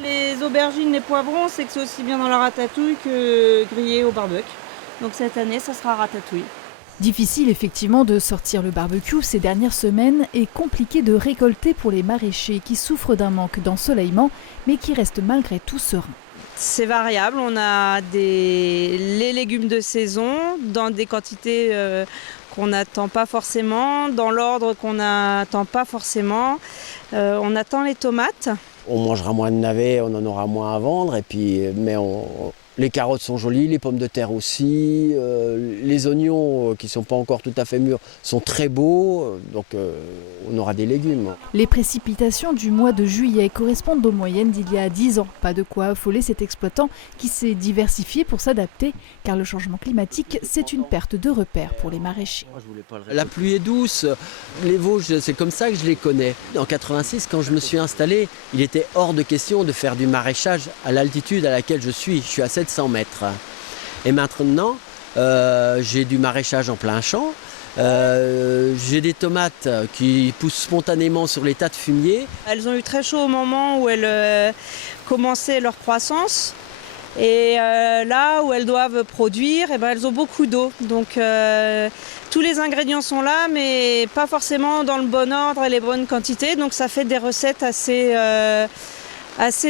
Les aubergines, les poivrons, c'est que c'est aussi bien dans la ratatouille que grillé au barbecue. Donc cette année, ça sera ratatouille. Difficile effectivement de sortir le barbecue ces dernières semaines et compliqué de récolter pour les maraîchers qui souffrent d'un manque d'ensoleillement mais qui restent malgré tout sereins. C'est variable, on a les légumes de saison dans des quantités qu'on n'attend pas forcément, dans l'ordre qu'on n'attend pas forcément. On attend les tomates. On mangera moins de navets, on en aura moins à vendre, les carottes sont jolies, les pommes de terre aussi, les oignons qui ne sont pas encore tout à fait mûrs sont très beaux, donc on aura des légumes. Les précipitations du mois de juillet correspondent aux moyennes d'il y a 10 ans. Pas de quoi affoler cet exploitant qui s'est diversifié pour s'adapter, car le changement climatique, c'est une perte de repères pour les maraîchers. La pluie est douce, les Vosges, c'est comme ça que je les connais. En 86, quand je me suis installé, il était hors de question de faire du maraîchage à l'altitude à laquelle je suis à 700 mètres. Et maintenant, j'ai du maraîchage en plein champ, j'ai des tomates qui poussent spontanément sur les tas de fumier. Elles ont eu très chaud au moment où elles commençaient leur croissance. Et là où elles doivent produire, elles ont beaucoup d'eau. Donc tous les ingrédients sont là, mais pas forcément dans le bon ordre et les bonnes quantités. Donc ça fait des recettes assez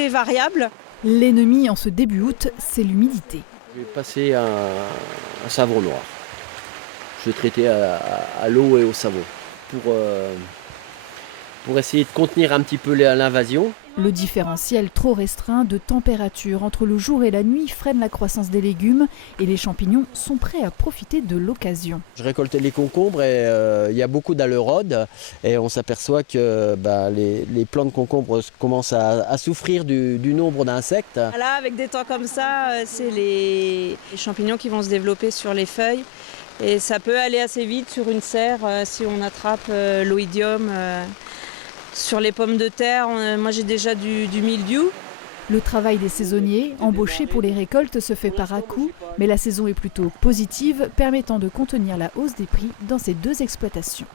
variables. L'ennemi en ce début août, c'est l'humidité. Je vais passer un savon noir. Je vais traiter à l'eau et au savon pour essayer de contenir un petit peu l'invasion. Le différentiel trop restreint de température entre le jour et la nuit freine la croissance des légumes et les champignons sont prêts à profiter de l'occasion. Je récoltais les concombres et il y a beaucoup d'aleurode et on s'aperçoit que les plants de concombres commencent à souffrir du nombre d'insectes. Là, avec des temps comme ça, c'est les champignons qui vont se développer sur les feuilles et ça peut aller assez vite sur une serre si on attrape l'oïdium. Sur les pommes de terre, moi j'ai déjà du mildiou. Le travail des saisonniers, embauchés pour les récoltes, se fait par à-coups, mais la saison est plutôt positive, permettant de contenir la hausse des prix dans ces deux exploitations.